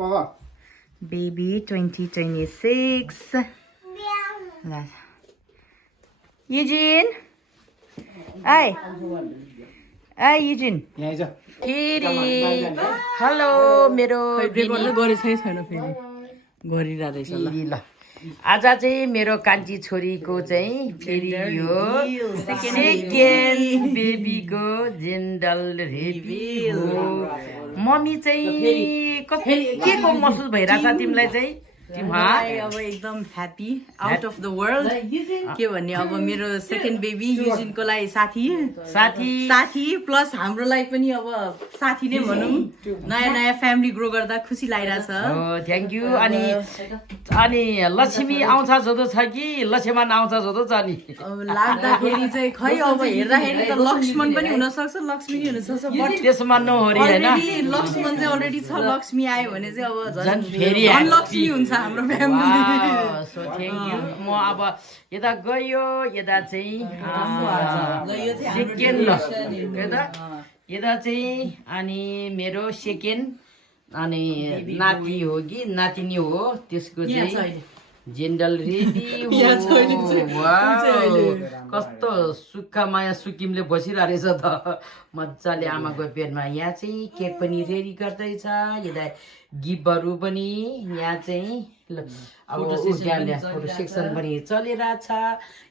Baby 2026. Eugene. Hey. Hey Eugene. Kitty. Hello मेरो आज चाहिँ मेरो कान्छी छोरीको चाहिँ फेरि यो सेकेन्ड बेबीको जेन्डल रिभिल हो। मम्मी चाहिँ के को महसुस भइरहेछ तिमीलाई चाहिँ? अब एकदम happy out of the world के भन्ने अब मेरो सेकेन्ड बेबी युजिनको लागि साथी प्लस हाम्रो लागि पनि अब साथी नै भनौँ। नयाँ नयाँ फ्यामिली ग्रो गर्दा खुसी लागिरहेछ। Thank you. अनि लक्ष्मी आउँछ जस्तो छ कि लक्ष्मण आउँछ जस्तो छ नि? लाग्दाखेरि चाहिँ खै अब हेर्दाखेरि त लक्ष्मण पनि हुनसक्छ लक्ष्मी पनि हुनसक्छ बट त्यसमा नहोरी होइन लक्ष्मण चाहिँ अलरेडी छ। लक्ष्मी आयो भने चाहिँ अब झन् फेरि लक्ष्मी हुन्छ हाम्रो फ्यामिली। So thank you. म अब यता गयो यता चाहिँ सेकेन्ड यता चाहिँ अनि मेरो सेकेन्ड अनि नाति हो कि नातिनी हो त्यसको चाहिँ जेन्डल रेडी हो। कस्तो सुक्खा माया सुकिमले बसिरहेछ त मजाले आमाको पेटमा। यहाँ चाहिँ केक पनि रेडी गर्दैछ। यता गिफ्टहरू पनि यहाँ चाहिँ अब फोटो सेक्सन पनि चलिरहेछ।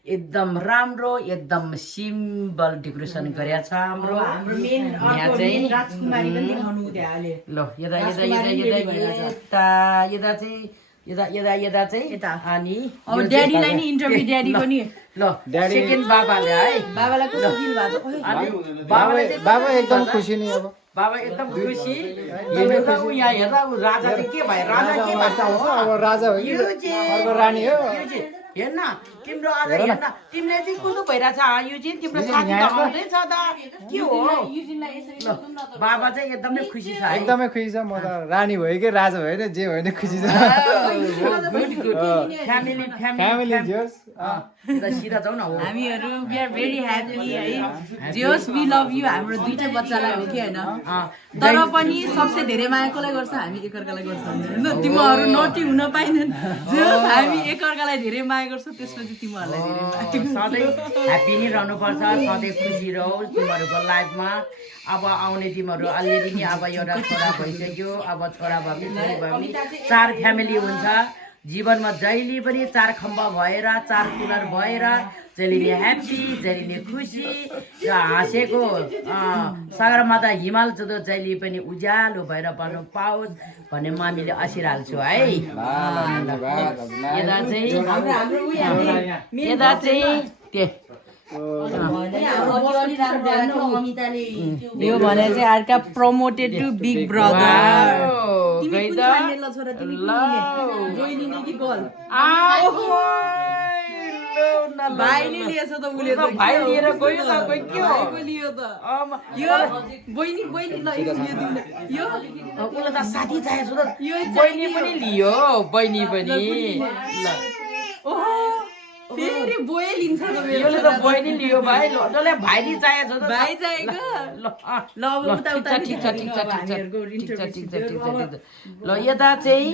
एकदम राम्रो एकदम सिम्पल डेकोरेसन गरेको छ हाम्रो यहाँ चाहिँ। ल यता चाहिँ अनि ड्याडीलाई नि इन्टरभ्यू ड्याडी पनि ल सेकेन्ड बाबाले है बाबालाई कस्तो फिल भएको छ? बाबा एकदम खुसी नि। अब बाबा एकदम खुसी। यहाँ हेर्दा राजा चाहिँ के भयो? राजा के भएको हो? अब राजा हो कि अर्को रानी हो। हेर्न तिम्रो आज हेर्न तिमीले चाहिँ कस्तो भइरहेछ युजिन? तिम्रो साथी त आउँदैछ त के हो? बाबा चाहिँ एकदमै खुसी छ। एकदमै खुसी छ। म त रानी भयो कि राजा भयो नि जे भयो नि खुसी छ। फ्यामिली जोस सिधा जाऊ न हो। हामीहरू वी आर भेरी ह्याप्पी है। जोस वी लभ यु। हाम्रो दुईटै बच्चालाई हो कि होइन तर पनि सबसे धेरै माया कसलाई गर्छ? हामी एकअर्कालाई गर्छ। तिमीहरू नटी हुन पाइँदैन। जोस हामी एकअर्कालाई धेरै माया गर्छ त्यसपछि तिमीहरूलाई धेरै माया। सधैँ ह्याप्पी नै रहनुपर्छ। सधैँ खुसी रहोस् तिमीहरूको लाइफमा। अब आउने तिमीहरू अलरेडी नि अब एउटा छोरा भइसक्यो। अब छोरा भयो भने छोरी भयो भने 4 फ्यामिली हुन्छ जीवनमा। जहिले पनि 4 खम्बा भएर 4 पिलर भएर जहिले नि ह्याप्पी जहिले नि खुसी र हाँसेको सगरमाथा हिमाल जस्तो जहिले पनि उज्यालो भएर बन्नु पाओस् भन्ने मामीले आशिर्हाल्छु है। यता चाहिँ यो भने चाहिँ अर्का प्रमोटेड टु बिग ब्रदर। भाइले लिएछ त उसले त भाइ लिएर गयो त के हो लियो त यो बहिनी ल यो उसले त साथी चाहिएको छ त बहिनी पनि लियो बहिनी पनि। ओहो फेरि बोय लिन्छ त यसले त बहिनी लियो भाइ। जसले भाइ नि चाहिएको छ त भाइ चाहिएको ल अब उता ठिक छ। ल यता चाहिँ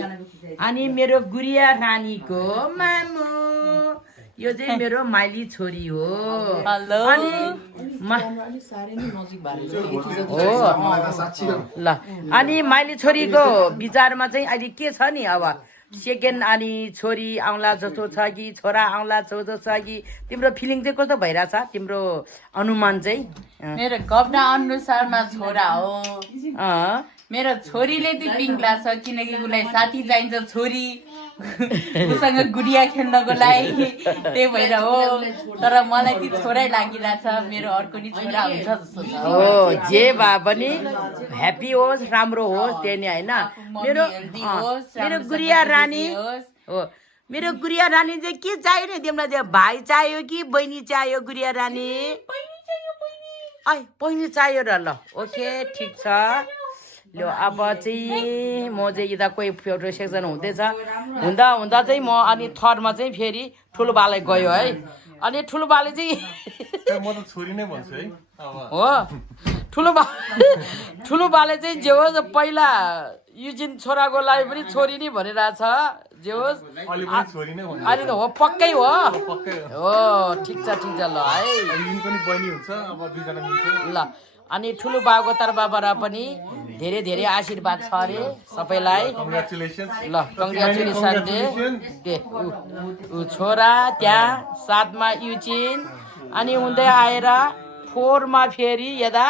अनि मेरो गुडिया रानीको मामु यो चाहिँ मेरो माइली छोरी हो। ल अनि माइली छोरीको विचारमा चाहिँ अहिले के छ नि? अब सेकेन्ड अनि छोरी आउँला जस्तो छ कि छोरा आउँला जस्तो छ कि तिम्रो फिलिङ चाहिँ कस्तो भइरहेछ? तिम्रो अनुमान चाहिँ? मेरो गप्ना अनुसारमा छोरा हो। मेरो छोरीले चाहिँ पिङ लाग्छ किनकि उसलाई साथी चाहिन्छ छोरी उसँग गुडिया खेल्नको लागि त्यही भएर हो। तर मलाई चाहिँ छोरै लागिरहेछ मेरो अर्को नि छोरा हुन्छ जस्तो छ। हो जे भए पनि ह्याप्पी होस् राम्रो होस् त्यही नै होइन। मेरो गुडिया रानी हो। मेरो गुडिया रानी चाहिँ के चाहियो नि तिमीलाई? चाहिँ भाइ चाहियो कि बहिनी चाहियो? गुडिया रानी बहिनी चाहियो र? ल ओके ठिक छ। ल अब चाहिँ म चाहिँ यता कोही फोटो सेक्सन हुँदैछ हुँदा चाहिँ म अनि थर्डमा चाहिँ फेरि ठुलो बाले गयो है। अनि ठुलो बाले चाहिँ म त छोरी नै भन्छु है हो ठुलो बाले चाहिँ जे हो पहिला युजिन छोराको लागि पनि छोरी नै भनिरहेछ जे होस् अलि पनि छोरी नै भन्नु अहिले त हो पक्कै हो पक्कै हो हो ठिक छ ल है युजिन पनि बहिनी हुन्छ अब दुईजना मिल्छ ल अनि ठुलो बाबुको तर्फबाट पनि धेरै धेरै आशीर्वाद छ अरे सबैलाई कङ्ग्रेचुलेसन ल कङ्ग्रेचुलेसन दे ऊ छोरा त्यहाँ साथमा युचिन अनि हुँदै आएर फोरमा फेरि यता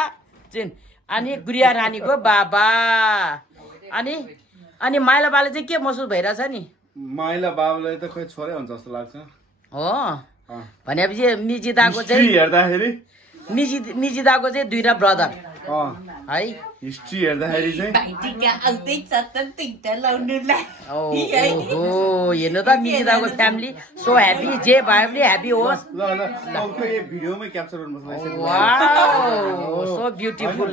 चिन अनि गुडिया रानीको बाबा अनि माइला बाले चाहिँ के महसुस भइरहेछ नि माइला बाबुलाई त खोइ छोरै हुन्छ जस्तो लाग्छ हो भनेपछि निजिताको हिस्ट्री चाहिँ हेर्दाखेरि निजिताको चाहिँ दुईटा ब्रदर है हिस्ट्री हेर्दाखेरि चाहिँ भाइटिका आउँदैछ त तिनटा लाउनुलाई ओहो हेर्नु त निजिताको फ्यामिली सो ह्याप्पी जे भए पनि ह्याप्पी होस् ल खोइ यो भिडियोमै क्याप्चर गर्नुपर्छ वाउ सो ब्युटिफुल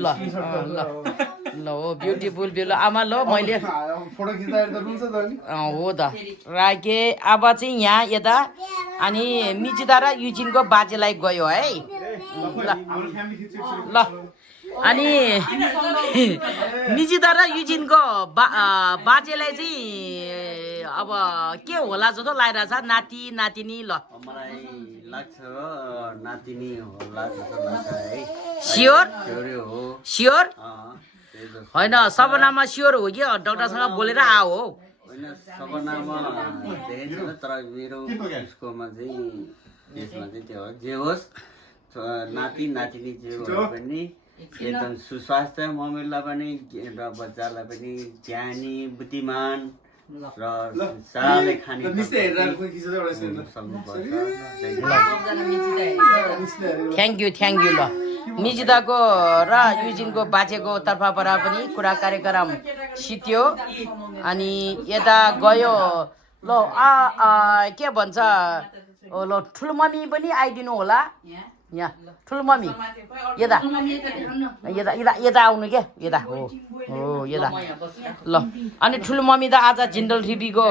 ल हो ब्युटिफुल बिलो आमा ल मैले फोटो खिच्दाखेरि त रुन्छ त नि हो त राखे अब चाहिँ यहाँ यता अनि निजिता र युजिनको बाजेलाई गयो है ल अनि निजिता र युजिनको बाजेलाई चाहिँ अब के होला जस्तो लागिरहेछ नाति नातिनी ल मलाई लाग्छ नातिनी होला जस्तो लाग्छ है स्योर छोरी हो स्योर त्यही त होइन सबनामा स्योर हो कि डाक्टरसँग बोलेर आऊ हो होइन सबनामा देखेको छैन तर मेरो उसकोमा चाहिँ त्यसमा चाहिँ त्यो हो जे होस् नाति नातिनी जे हो पनि एकदम सुस्वास्थ्य मम्मीलाई पनि र बच्चालाई पनि ज्ञानी बुद्धिमान र साले खाने थ्याङ्क यू ल निजिताको र युजिनको बाजेको तर्फबाट पनि कुरा कार्यक्रम सित्यो अनि यता गयो ल के भन्छ ल ठुलो मम्मी पनि आइदिनु होला यहाँ ठुलो मम्मी यता यता यता यता आउनु क्या यता हो यता ल अनि ठुलो मम्मी त आज जिन्दल टिभीको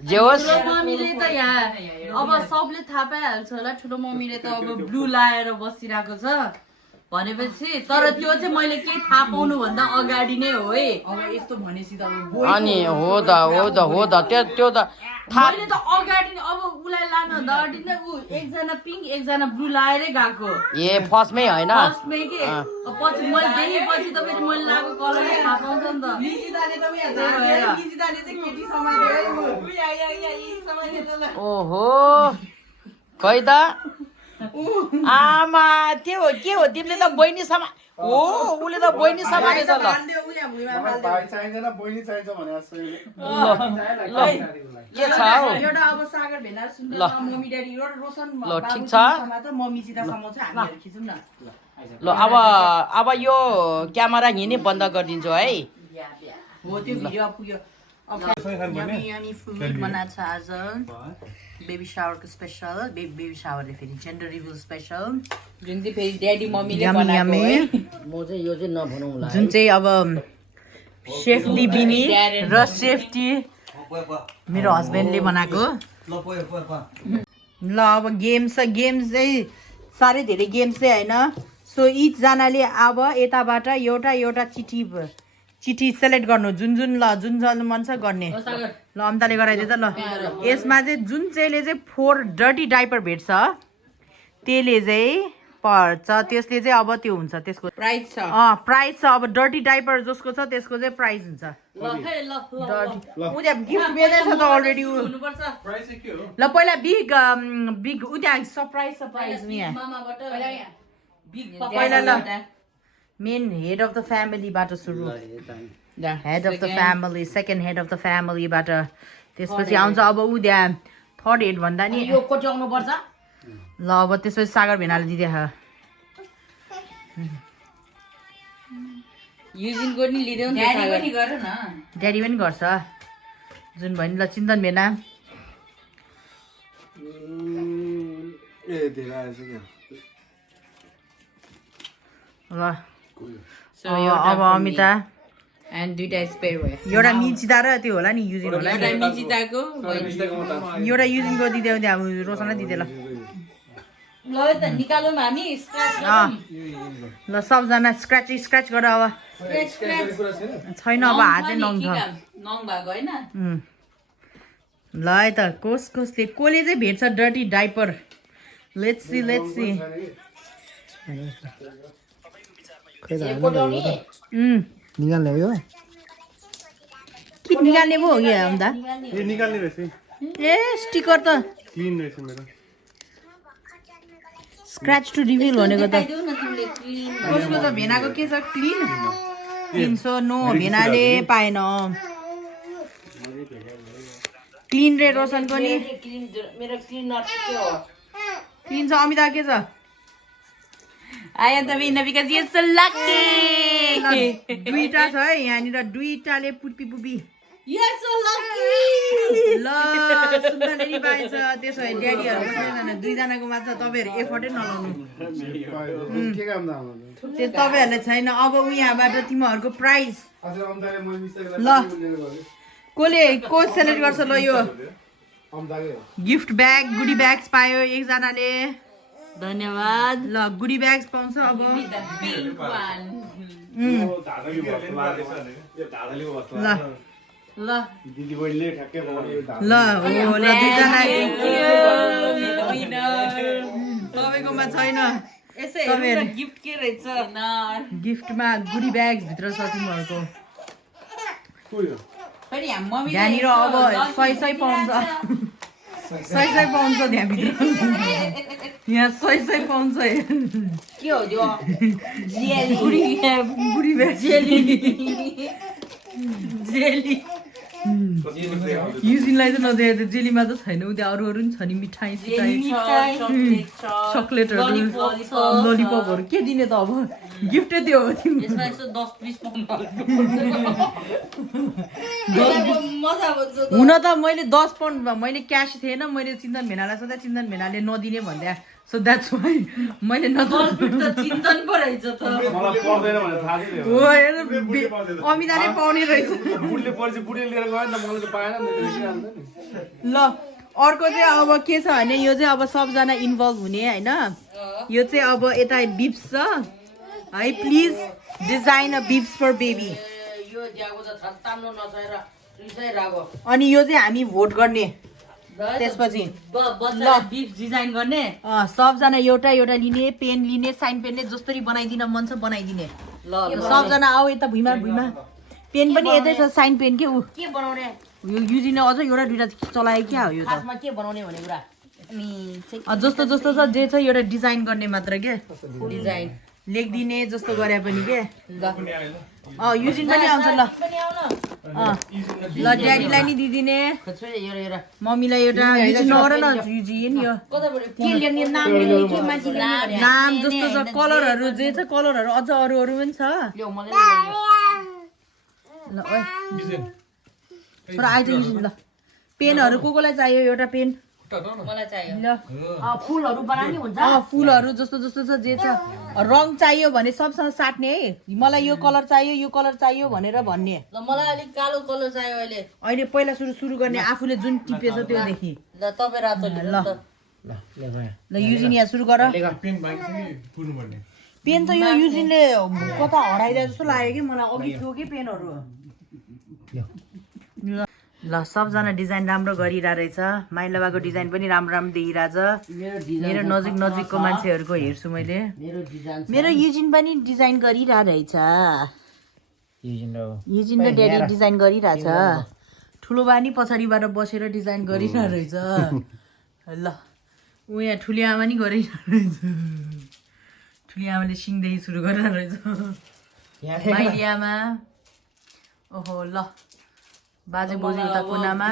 जे होस् मम्मीले त यहाँ अब सबले थाहा पाइहाल्छ होला ठुलो मम्मीले त अब ब्लू लाएर बसिरहेको छ भनेपछि तर त्यो चाहिँ मैले केही थाहा पाउनु भन्दा अगाडि नै हो है अब यस्तो भनेपछि त अनि हो त त्यो त थाहा मैले त अगाडि नै अब उसलाई लानु भन्दा अगाडि नै ऊ एकजना पिङ्क एकजना ब्लू लाएरै गएको ए फर्स्टमै होइन फर्स्टमै के पछि मैले देखेपछि तपाईले मैले लगाएको कलर थाहा पाउँछ नि त ओहो खै त आमा त्यो हो के हो तिमीले त बहिनी समा उसले त बहिनी समानेछ ल भाइ चाहिँदैन बहिनी चाहिन्छ भने के छ हौ एउटा अब सागर भेनार सुन्दै मम्मी ड्याडी एउटा रोशन ल ठिक छ त मम्मी सीधा समाउँछ हामीहरु खिचौँ न ल अब यो क्यामेरा यही नै बन्द गरिदिन्छु है हो त्यो भिडियो पुग्यो यमी फुड बनाएको छ आज बेबी शावरको स्पेशल बेबी शावरले फेरि जेन्डर रिभिल स्पेशल जुन चाहिँ फेरि ड्याडी मम्मीले बनाएको है म चाहिँ यो चाहिँ नभनौँला जुन चाहिँ अब सेफ्टी बिनी र सेफ्टी मेरो हस्बेन्डले बनाएको ल अब गेम्स चाहिँ साह्रै धेरै गेम्स चाहिँ होइन सो इचजनाले अब यताबाट एउटा चिठी सेलेक्ट गर्नु जुन मन छ गर्ने ल अम्ताले गराइदियो त ल यसमा चाहिँ जुन चाहिँले चाहिँ 4 डर्टी डाइपर भेट्छ त्यसले चाहिँ पर्छ त्यसले चाहिँ अब त्यो हुन्छ त्यसको प्राइस छ प्राइस छ अब डर्टी डाइपर जसको छ त्यसको चाहिँ प्राइस हुन्छ उता गिफ्ट बेच्दै छ त अलरेडी ल पहिला बिग उता सरप्राइज नि पहिला ल मेन हेड अफ द फ्यामिलीबाट सुरु head of the family second head of the फ्यामिलीबाट त्यसपछि आउँछ अब उद्या थर्ड हेड भन्दा नि यो कोट्याउनु पर्छ ल अब त्यसपछि सागर भेनाले दिँदै युजिनको नि लिदेऊ नि पनि गर न ड्याडी पनि गर्छ जुन भयो नि ल चिन्तन भेना ए धेरै आएछ क्या ल अब अमिता एन्ड दुईटा स्पेयर भयो एउटा मिचिता र त्यो होला नि युजिन होला एउटा मिजिताको एउटा युजिनको दिँदै अब रोशनलाई दिँदै ल ल त निकालौँ हामी स्क्रच ल सबजना स्क्रच गरेर अब छैन अब हातै नङ छ नङ भएको होइन ल है त कसले चाहिँ भेट्छ डर्टी डाइपर लेट्स सी निकाल्ने हो के निकाल्ने पो हो कि अन्त यो निकाल्ने रहेछ ए स्टिकर त क्लिन रहेछ मेरो स्क्रच टु रिभिल भनेको त देऊ न तिमीले क्लिन कसको छ भेनाको के छ क्लिन सो नो भेनाले पाएन क्लिन रे रोशनको नि मेरो क्लिन नट के हो क्लिन छ अमिता के छ I am the winner because you're so lucky. दुईटा छ है यहाँनिर दुईटाले पुपी You're so lucky. ल सुन्दरी बाई छ त्यसो भए ड्याडीहरू सबैजना दुईजनाकोमा छ तपाईँहरू एफर्टै नलाउनु के काम त हाम्रो त्यो तपाईँहरूलाई छैन अब यहाँबाट तिमीहरूको प्राइज अझै अम्दाले मैले मिस्टेक ल को सेलेक्ट गर्छ ल यो अम्दाले गिफ्ट ब्याग गुडी ब्याग्स पायो एकजनाले धन्यवाद. ल गुडी ब्याग्स पाउँछ अब The pink one. ल ल दिदी बहिनीले ठ्याक्कै बनाउने ल हो ल दुईजना winner. तपाईँकोमा छैन यसै तपाईँहरू गिफ्ट के रहेछ न गिफ्टमा गुडी ब्याग भित्र छ तिमीहरूको फेरि हाम्रो मम्मीले यहाँनिर अब 100 पाउँछ 100 पाउँछ त्यहाँभित्र यहाँ 100 पाउँछ के हो यो गुडी ब्याग जेली युजिनलाई चाहिँ नदिएको थियो जेलीमा त छैन उ त्यहाँ अरू पनि छ नि मिठाई चक्लेटहरू ललिपपहरू के दिने त अब गिफ्टै त्यो हो यसमा यसो 10-20 पाउनु मजा हुन्छ हुन त मैले 10 पाउन्ड मैले क्यास थिएन मैले चिन्तन भेनालाई सोध्दा चिन्तन भेनाले नदिने भन्दा सो द्याट्स वाइ मैले चिन्तन पो रहेछ त मलाई पर्दैन भनेर थाहा थियो हो अमिताले पाउने रहेछ बुढीले पछि बुढीले लिएर गयो नि त मलाई त पाएन नि ल अर्को चाहिँ अब के छ भने यो चाहिँ अब सबजना इन्भल्भ हुने होइन यो चाहिँ अब यता बिप्स छ है please design a bibs for baby यो ज्याको त छत्तान्नु नछएर रिसाइ रागो अनि यो चाहिँ हामी भोट गर्ने त्यसपछि बच्चाले बिफ डिजाइन गर्ने सबजना एउटा लिने पेन लिने साइन पेनले जसरी बनाइदिन मन छ बनाइदिने ल सबजना आऊ यता भुइँमा पेन पनि यतै छ साइन पेन के ऊ के बनाउने यो युजिने अझ एउटा दुइटा चलायो क्या हो यो त खासमा के बनाउने भन्ने कुरा जस्तो जस्तो छ जे छ एउटा डिजाइन गर्ने मात्र के डिजाइन लेखिदिने जस्तो गरे पनि के युजिन पनि आउँछ ल ल ड्याडीलाई नि दिदिने मम्मीलाई एउटा युजिन नगर न युजिन यो के लेख्ने नाम लेख्ने के मान्छे लेख्ने नाम जस्तो छ कलरहरू जे छ कलरहरू अझ अरू पनि छ ल्याउ मलाई ल ओइ छोरा आइज युजिन ल पेनहरू कोलाई चाहियो एउटा पेन मलाई चाहियो ल फुलहरू बनाउने हुन्छ फुलहरू जस्तो जस्तो छ जे छ रङ चाहियो भने सबसँग साट्ने है मलाई यो कलर चाहियो भनेर भन्ने ल मलाई अलिक कालो कलर चाहियो अहिले अहिले पहिला सुरु गर्ने आफूले जुन टिपेछ त्योदेखि ल तपाईँ रातो ल ल युजिन यहाँ सुरु गर पेन बाइक पनि पुर्नुपर्ने पेन त यो युजिनले कता हराइदिए जस्तो लाग्यो कि मलाई अघि थियो कि पेनहरू ल सबजना डिजाइन राम्रो गरिरहेको रहेछ माइलाबाको डिजाइन पनि राम्रो देखिरहेछ मेरो नजिकको मान्छेहरूको हेर्छु मैले मेरो युजिन पनि डिजाइन गरिरहेको रहेछ युजिन र ड्याडी डिजाइन गरिरहेछ ठुलो बानी पछाडिबाट बसेर डिजाइन गरिरहेको रहेछ ल ऊ यहाँ ठुली आमा नि गरिरहेको रहेछ ठुली आमाले सिङदेखि सुरु गरिरहेको रहेछ माइली आमा ओहो ल बाजे बोजू उता कुनामा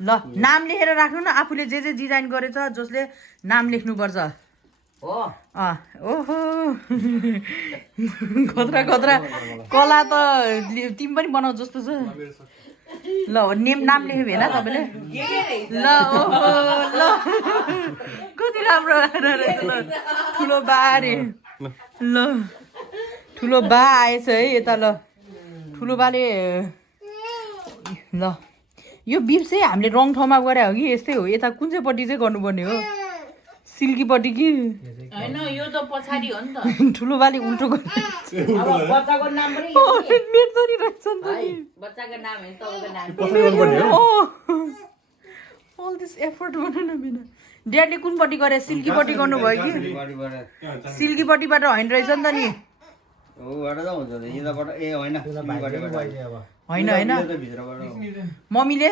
ल नाम लेखेर राख्नु न आफूले जे डिजाइन गरेछ जसले नाम लेख्नुपर्छ ओहो खतरा कला त तिमी पनि बनाऊ जस्तो छ ल नाम लेख्यो भेला तपाईँले ल ओहो ल कति राम्रो रहेछ ल ठुलो बा अरे ल ठुलो बा आएछ है यता ल ठुलो बाले ल यो बिफ चाहिँ हामीले रङ ठाउँमा गरे हो कि यस्तै हो यता कुन चाहिँ पट्टि चाहिँ गर्नुपर्ने हो सिल्कीपट्टि कि होइन यो त पछाडि हो नि त ठुलो बाली उल्टो अब बच्चाको नाम पनि मेरो त नि रहेछ नि त भाइ, बच्चाको नाम होइन तपाईँको नाम पछाडि गर्नुपर्ने हो अल दिस एफर्ट गर्नु न बिना ड्याडले कुनपट्टि गरे सिल्कीपट्टि गर्नुभयो कि सिल्कीपट्टिबाट होइन रहेछ नि त नि ऊबाट त हुन्छ नि यताबाट ए होइन होइन होइन मम्मीले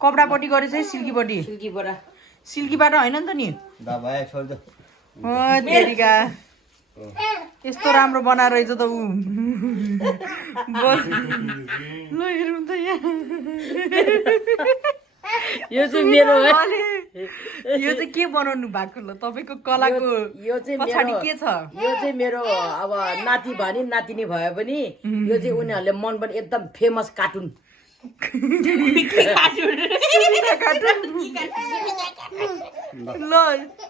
कपडापट्टि गरेछ है सिल्कीपट्टि सिल्कीबाट होइन नि त नि दबाए छोड दे ओ तेरिका यस्तो राम्रो बनाएर रहेछ त ऊ ल हेरौँ त यहाँ यो चाहिँ मेरो यो चाहिँ के बनाउनु भएको ल तपाईँको कलाको यो चाहिँ पछाडि मेरो- के छ यो चाहिँ मेरो अब नाति भनी नातिनी भए पनि यो चाहिँ उनीहरूले मन पनि एकदम फेमस कार्टुन ल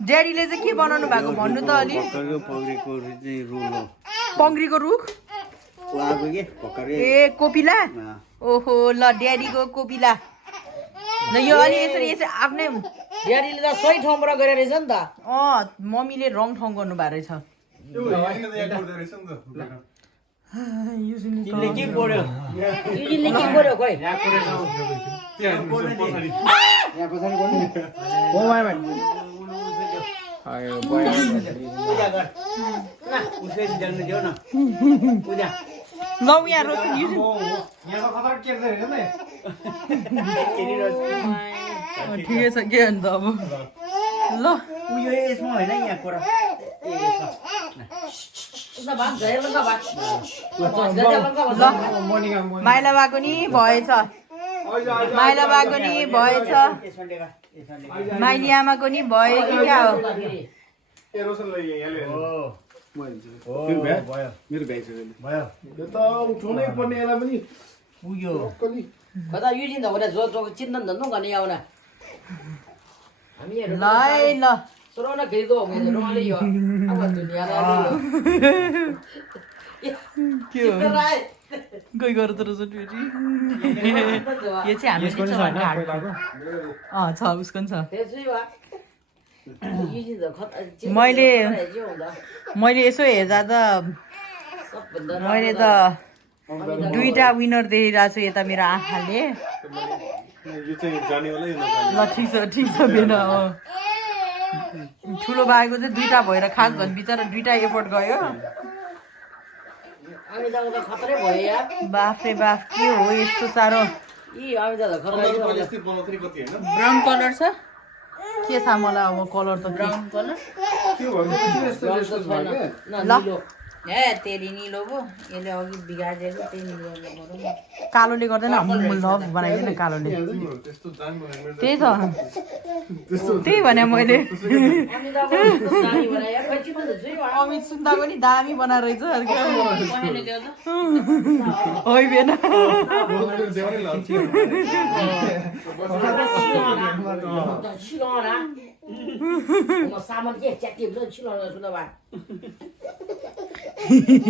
ड्याडीले चाहिँ के बनाउनु भएको भन्नु त अलि पौरीको चाहिँ रुल हो पङ्ग्रीको रुख उहाँको के भर्खरै ए कोपिला ओहो ल ड्याडीको कोपिला ल यो अलि यसरी यसरी आफ्नै ड्याडीले त सही ठाउँबाट गरेर रहेछ नि त मम्मीले रङ ठाउँ गर्नु भएको रहेछ तिमीले के बोल्यो युजिनले के बोल्यो खोइ यहाँ पछाडि गर्नु हो भाइ भाइ आयो बया पूजा गर न उसले जान्नु दियो न पूजा ल यहाँ रोशन युजिन यहाँ त खतरा केर्दै रहेछ नि ठिकै छ के अन्त अब ल उयो यसमा होइन यहाँ कुरा ए यसमा उसमा भात झरेर लगा भात मोनिका माइला भएको नि भएछ माइला भएको नि भएछ यसमा टेका माइली आमाको नि भयो कि क्या हो ए रोशनलाई यहाँ ल्याएर भयो मेरो भ्याइ छ भयो यो त उठाउनै पर्ने यसलाई पनि उयो कति कता युजिन त भने जो जो चिन्तन धन्नु गर्ने आउन हामीहरू ल है ल सुरौन खिच्दो हो मेरो रोमाले यो अब दुनिया के हो गइ गर त रहेछ ट्विटी यो चाहिँ हाम्रो के छ भने छ उसको नि छ मैले यसो हेर्दा त मैले त दुईटा विनर देखिरहेको छु यता मेरो आँखाले यो चाहिँ जानेवाला यो नजाने ल ठिक छ बेन ठुलो बाएको चाहिँ दुईटा भएर खास झन् बिचरा दुईटा एफोर्ट गयो अमिताको त खतरै भयो यार बाफ रे बाफ के हो यस्तो साह्रो यी अमिता त खतरा जस्तै बनाउँथ्यो कति होइन ब्राउन कलर छ के छ मलाई अब कलर त ब्राउन कलर के भन्नु यस्तो यस्तो छ के ल ए तेरी निलो पो यसले अघि बिगारेको त्यही निलो गरौँ कालोले गर्दैन लभ बनाइदिएन कालोले त्यस्तो दामी बनायो त्यही त त्यही भने मैले अमिताको दामी बनायो खै चिन्नु त छु यो अमित सुन्दाको नि दामी बनाएर रहेछ पहेँलो देऊ त होइ बेन देवरै लाउँछ छिलोना म सामान के च्याति हुन्छ छिलोना सुन बा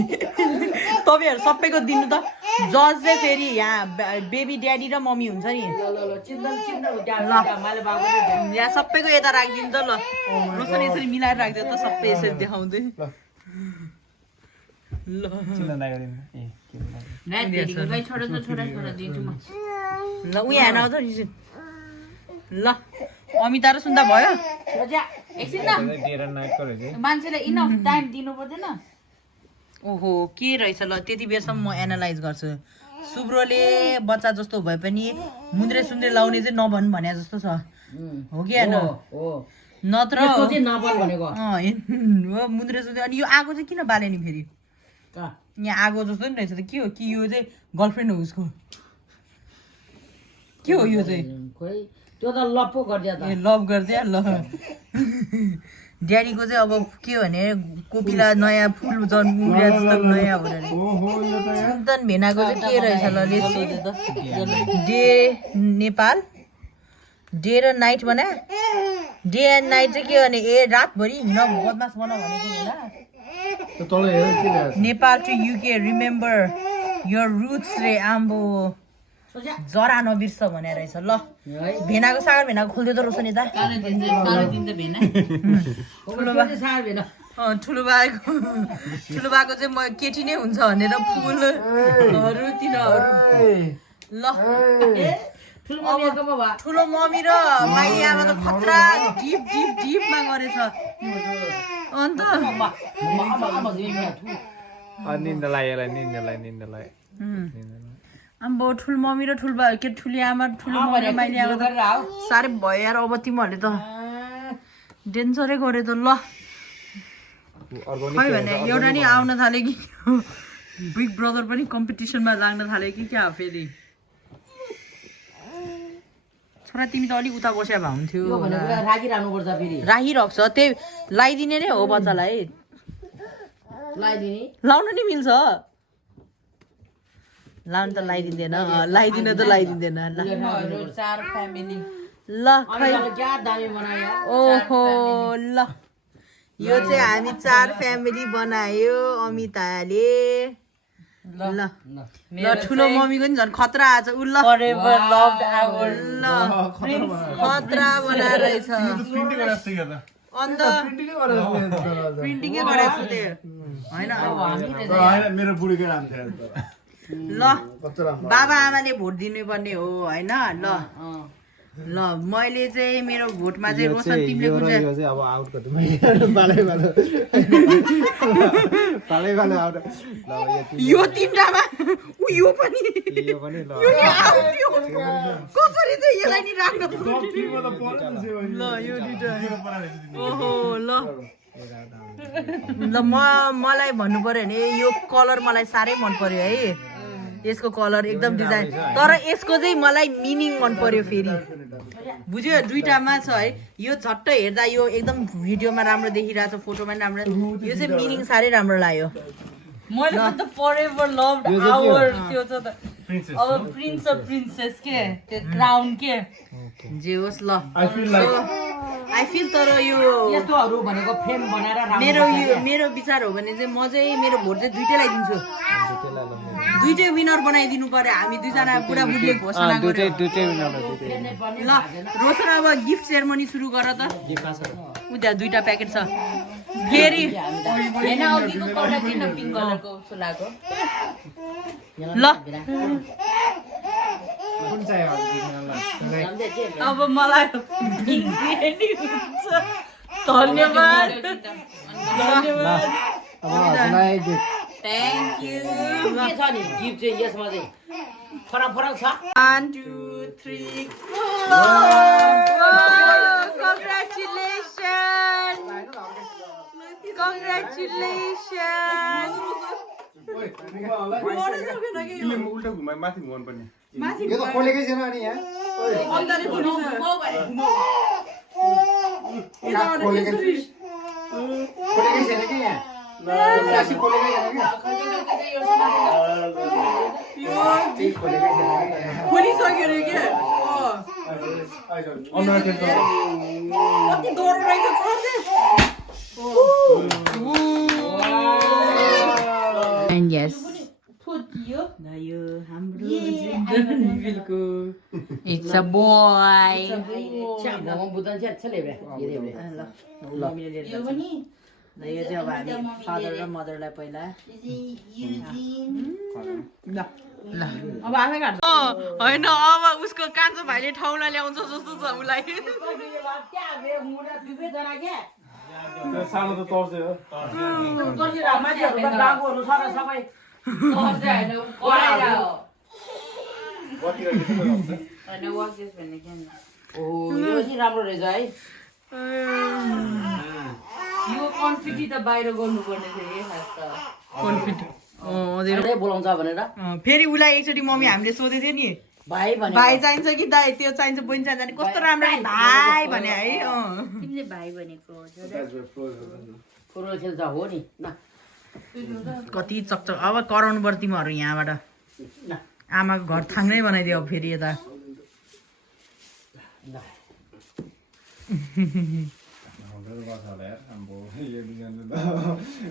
तपाईँहरू सबैको दिनु त जज चाहिँ फेरि यहाँ बेबी ड्याडी र मम्मी हुन्छ नि ल चिन्दैन चिन्दैन ल। मैले बाबु यहाँ सबैको यता राखिदिनु त ल रोशन यसरी मिलाएर राखिदिनु त सबै यसरी देखाउँदै ल चिन्ता नगरिनु ए के भन्नु ला तेरीको खै छोरा त छोरा छोरा दिन्छु म ल उयो हेर्न आउँछ नि ल अमिता र सुन्दा भयो एकछिन न दिएर नाइटको रहेछ मान्छेलाई इनफ टाइम दिनु पर्दैन ओहो के रहेछ ल त्यति बेरसम्म म एनालाइज गर्छु सुब्रोले बच्चा जस्तो भए पनि मुन्द्रे सुन्द्रे लाउने चाहिँ नभन् भने जस्तो छ हो कि होइन हो नत्र यस्तो चाहिँ नपन भनेको हो मुन्द्रे सुन्द्रे अनि यो आगो चाहिँ किन बाले नि फेरि कहाँ यहाँ आगो जस्तो नि रहेछ त के हो कि यो चाहिँ गर्लफ्रेन्ड हो उसको के हो यो चाहिँ खोइ त्यो त लप्पो गरिदिया त ए लभ गरिदिया ल ड्याडीको चाहिँ अब के भने कोपिला नयाँ फुल जन्मिया जस्तो नयाँ हो अरे सुल्तान भेनाको चाहिँ के रहेछ ल लेट्स सोध्यो त डे नेपाल डे र नाइट बना डे एन्ड नाइट चाहिँ के भने ए रातभरि हिँड बदमास बना भनेको होला त्यो तल हेर के ल्याएछ Nepal to UK remember your roots रे आम्बो जरा नबिर्स भने रहेछ ल भेनाको सागर भेनाको खोल्दियो त रोशनी दा ठुलो बाको चाहिँ म केटी नै हुन्छ भनेर फुलहरू तिनीहरू ल ठुलो मम्मी र माइली आमा त खतरा डिपमा गरेछ अन्त निन्दा लाग्यो आम्बो ठुलो मम्मी र ठुली आमा ठुलो मम्मी र माइली आमा त साह्रै भयो यार अब तिमीहरूले त डेन्जरै गऱ्यो त ल खै भने एउटा नि आउन थाल्यो कि बिग ब्रदर पनि कम्पिटिसनमा लाग्न थाल्यो कि क्या फेरि छोरा तिमी त अलिक उता बस्या भए हुन्थ्यो राखिरहेको छ त्यही लगाइदिने नै हो बच्चालाई लाउन नि मिल्छ लाउनु त लगाइदिँदैन लगाइदिँदैन ल खै ओहो ल यो चाहिँ हामी 4 फ्यामिली बनायो अमिताले ल ठुलो मम्मीको नि झन् खतरा आज उ ल खतरा बनाएर रहेछ अन्त प्रिन्टिङै गरेको छु त्यो होइन मेरो बुढीको नाम थियो ल बाबा आमाले भोट दिनुपर्ने हो होइन ल मैले चाहिँ मेरो भोटमा चाहिँ रोशन तिमीले कुन चाहिँ अब आउट गर्दै पालै आउट यो तिनटामा उ यो पनि यो नि आउट यो कसरी चाहिँ यसलाई नि राख्न ल यो दुईटा ओहो ल मलाई भन्नु पर्यो भने यो कलर मलाई साह्रै मन पर्यो है यसको कलर एकदम डिजाइन तर यसको चाहिँ मलाई मिनिङ मन पर्यो फेरि बुझ्यो दुईटामा छ है यो झट्ट हेर्दा यो एकदम भिडियोमा राम्रो देखिरहेको छ फोटोमा पनि राम्रो यो चाहिँ मिनिङ साह्रै राम्रो लाग्यो मैले त फरएभर लभड आवर त्यो छ त अब प्रिन्स र प्रिन्सेस के त्यो क्राउन के जे होस् ल आई फिल तर यो यस्तोहरू भनेको फ्रेम बनाएर मेरो विचार हो भने चाहिँ म चाहिँ मेरो भोट चाहिँ दुईटैलाई दिन्छु दुईटै विनर बनाइदिनु पर्यो हामी दुईजना बुढाबुढीले घोषणा गर्यो ल रोशन अब गिफ्ट सेरेमनी सुरु गर त उ त्यहाँ 2टा प्याकेट छ फेरि ल अब मलाई धन्यवाद थ्याङ्क यू के छ नि गिफ्ट चाहिँ यसमा चाहिँ फरक छ 1 2 3 उल्टा घुमाइ माथि घुमाउनु पर्ने यो त खोलेकै छैन अनि यहाँ खोलेकै छैन कि यहाँ खोलेकै छैन खोलिसक्यो रे के कति डर रहेछ And yes. It's a boy. यो चाहिँ अब हामी फादर र मदरलाई पहिला अब आफै काट्छ होइन अब उसको कान्छो भाइले ठाउँलाई ल्याउँछ जस्तो छ उसलाई सानो त तर्से हो राम्रो रहेछ है यो कन्फिटी त बाहिर गर्नुपर्ने थियो बोलाउँछ भनेर फेरि उसलाई एकचोटि मम्मी हामीले सोधेको थियो नि भाइ चाहिन्छ कि दाइ त्यो चाहिन्छ बहिनी चाहिन्छ कस्तो राम्रो भाइ भने है तिमीले भाइ भनेको फुटबल खेल्छ हो नि कति चकचक अब कराउनु पर्छ तिमीहरू यहाँबाट आमाको घर थाङ्नै बनाइदियो अब फेरि यता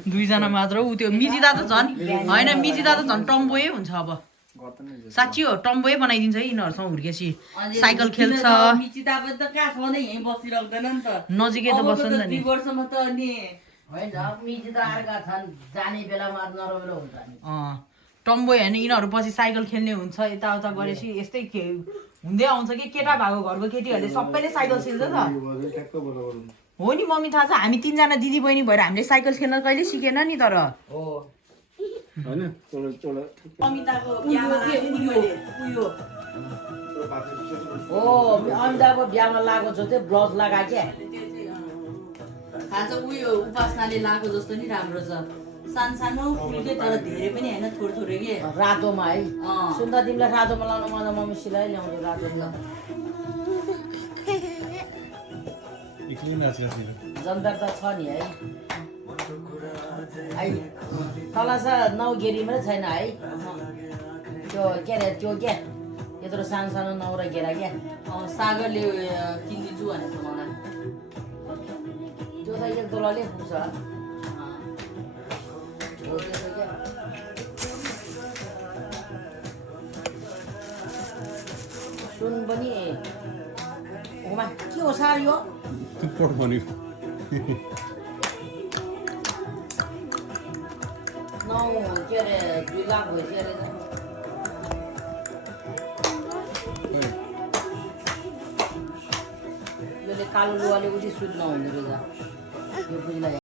दुईजना मात्र ऊ त्यो मिजिदा त झन् होइन मिजिदा त झन् टम्बोयै हुन्छ अब साँच्ची हो टम्बोै बनाइदिन्छ है यिनीहरूसँग हुर्केपछि अनि साइकल खेल्छ मिचिता पनि त कहाँ सधैँ यहीँ बसिरहँदैन नि त नजिकै त बस्छ नि त नि 2 वर्षमा त अनि होइन मिजी त अर्का छन् जाने बेलामा नरमाइलो हुन्छ नि टम्बो होइन यिनीहरू पछि साइकल खेल्ने हुन्छ यताउता गरेपछि यस्तै हुँदै आउँछ कि केटा भएको घरको केटीहरूले सबैले साइकल खेल्छ त ट्याक्क बराबर हुन्छ हो नि मम्मी थाहा छ हामी 3जना दिदी बहिनी भएर हामीले साइकल खेल्न कहिले सिकेन नि तर हो होइन चोला अमिताको बिहामा लाग्यो नि मैले उयो हो अन्डाको बिहामा लागेको छ त्यो ब्लाउज लगाए क्या थाहा छ उयो उपासनाले लाएको जस्तो नि राम्रो छ सानो फुलकै तर धेरै पनि होइन थोरै के रातोमा है अँ। सुन्दा तिमीलाई रातोमा लाउनु मलाई मम्मी सिलाइ ल्याउँछु रातोमा जन्तर त छ नि है तल छ 9 गेरीमा छैन है त्यो के अरे त्यो क्या यत्रो सानो 9 र गेरा क्या सागरले किनिदिन्छु भनेको मलाई त्यो त एक दोलाले पुग्छ हो त्यसो क्या सुन पनि ओमा के हो सार यो टुप्पोट भनेको 9 के अरे 2 लाख भइसक्यो अरे यसले कालो लुगाले उठी सुत्न हुँदो रहेछ यो पुजलाई